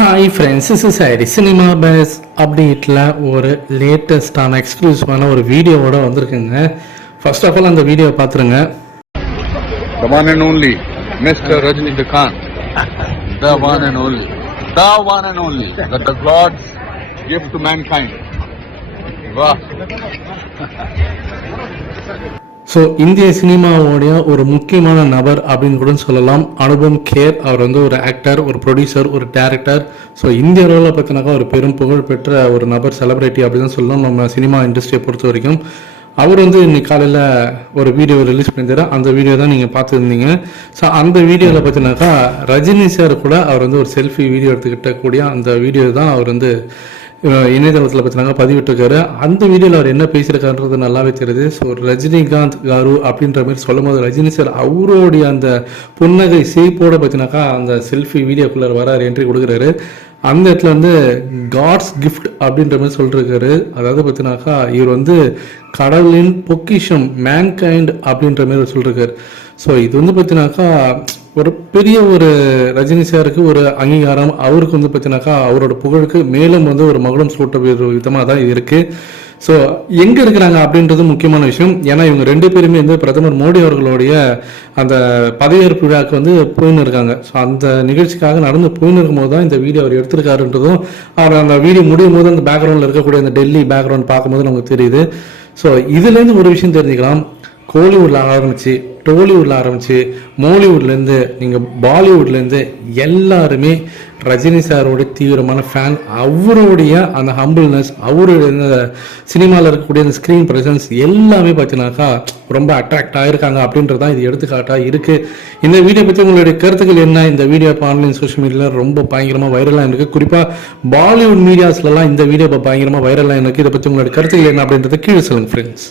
Hi friends is is IT cinema base அப்டேட்டில் ஒரு லேட்டஸ்டான எக்ஸ்க்ளூசிவான ஒரு வீடியோவோட வந்திருக்குங்க ஃபர்ஸ்ட் ஆஃப் ஆல் அந்த வீடியோ பார்த்துருங்க The one and only Mr. Rajni the The one and only. The one and only. That the gods give to mankind. Wow. So இந்திய சினிமாவோடைய ஒரு முக்கியமான நபர் அப்படின்னு கூட சொல்லலாம். அனுபம் கேர் அவர் வந்து ஒரு ஆக்டர் ஒரு ப்ரொடியூசர் ஒரு டேரக்டர் ஸோ இந்திய அளவில் பார்த்தினாக்கா ஒரு பெரும் புகழ் பெற்ற ஒரு நபர் செலிபிரிட்டி அப்படின்னு தான் சொல்லலாம் நம்ம சினிமா இண்டஸ்ட்ரியை பொறுத்த வரைக்கும். அவர் வந்து இன்னைக்கு காலையில் ஒரு வீடியோ ரிலீஸ் பண்ணியிருந்தார். அந்த வீடியோ தான் நீங்கள் பார்த்துருந்தீங்க. ஸோ அந்த வீடியோவில் பார்த்தினாக்கா ரஜினி சார் கூட அவர் வந்து ஒரு செல்ஃபி வீடியோ எடுத்துக்கிட்ட கூடிய அந்த வீடியோ தான் அவர் வந்து இணையதளத்தில் பார்த்தீங்கன்னா பதிவிட்டிருக்காரு. அந்த வீடியோவில் அவர் என்ன பேசியிருக்காருன்றது நல்லாவே தெரியுது. ஸோ ரஜினிகாந்த் காரு அப்படின்ற மாதிரி சொல்லும் போது ரஜினி சார் அவருடைய அந்த புன்னகை சிரிப்போட பார்த்தினாக்கா அந்த செல்ஃபி வீடியோக்குள்ளே வராரு என்ட்ரி கொடுக்குறாரு. அந்த இடத்துல வந்து காட்ஸ் கிஃப்ட் அப்படின்ற மாதிரி சொல்லிருக்காரு. அதாவது பார்த்தினாக்கா இவர் வந்து கடவுளின் பொக்கிஷம் மேன்கைண்ட் அப்படின்ற மாதிரி சொல்லியிருக்காரு ஸோ இது வந்து பார்த்தினாக்கா ஒரு பெரிய ஒரு ரஜினி சாருக்கு ஒரு அங்கீகாரம் அவருக்கு வந்து பார்த்தீங்கன்னாக்கா அவரோட புகழுக்கு மேலும் வந்து ஒரு மகுடம் சூட்ட விதமாக தான் இருக்குது ஸோ எங்கே இருக்கிறாங்க அப்படின்றது முக்கியமான விஷயம். ஏன்னா இவங்க ரெண்டு பேருமே வந்து பிரதமர் மோடி அவர்களுடைய அந்த பதவியேற்பு விழாக்கு வந்து போயின்னு இருக்காங்க. ஸோ அந்த நிகழ்ச்சிக்காக நடந்து போயின்னு இருக்கும்போது தான் இந்த வீடியோ அவர் எடுத்திருக்காருன்றதும் அவர் அந்த வீடியோ முடியும் போது அந்த பேக்ரவுண்டில் இருக்கக்கூடிய அந்த டெல்லி பேக்ரவுண்ட் பார்க்கும்போது நமக்கு தெரியுது. ஸோ இதுலேருந்து ஒரு விஷயம் தெரிஞ்சுக்கலாம். கோலிவுட்ல ஆரம்பிச்சு டோலிவுட்ல ஆரம்பிச்சு மோலிவுட்லேருந்து நீங்கள் பாலிவுட்லேருந்து எல்லாருமே ரஜினி சாரோட தீவிரமான ஃபேன் அவருடைய அந்த ஹம்பிள்னஸ் அவருடைய இந்த சினிமாவில் இருக்கக்கூடிய அந்த ஸ்க்ரீன் ப்ரெசன்ஸ் எல்லாமே பார்த்தீங்கன்னாக்கா ரொம்ப அட்ராக்ட் ஆகிருக்காங்க அப்படின்றது தான் இது எடுத்துக்காட்டாக இருக்குது இந்த வீடியோ பற்றி உங்களுடைய கருத்துக்கள் என்ன? இந்த வீடியோ இப்போ ஆன்லைன் சோஷியல் மீடியாவில் ரொம்ப பயங்கரமாக வைரலாக இருக்குது குறிப்பாக பாலிவுட் மீடியாஸ்லலாம் இந்த வீடியோ இப்போ பயங்கரமாக வைரலாக இருக்குது இதை பற்றி உங்களுடைய கருத்துக்கள் என்ன அப்படின்றத கீழே சொல்லுங்கள் ஃப்ரெண்ட்ஸ்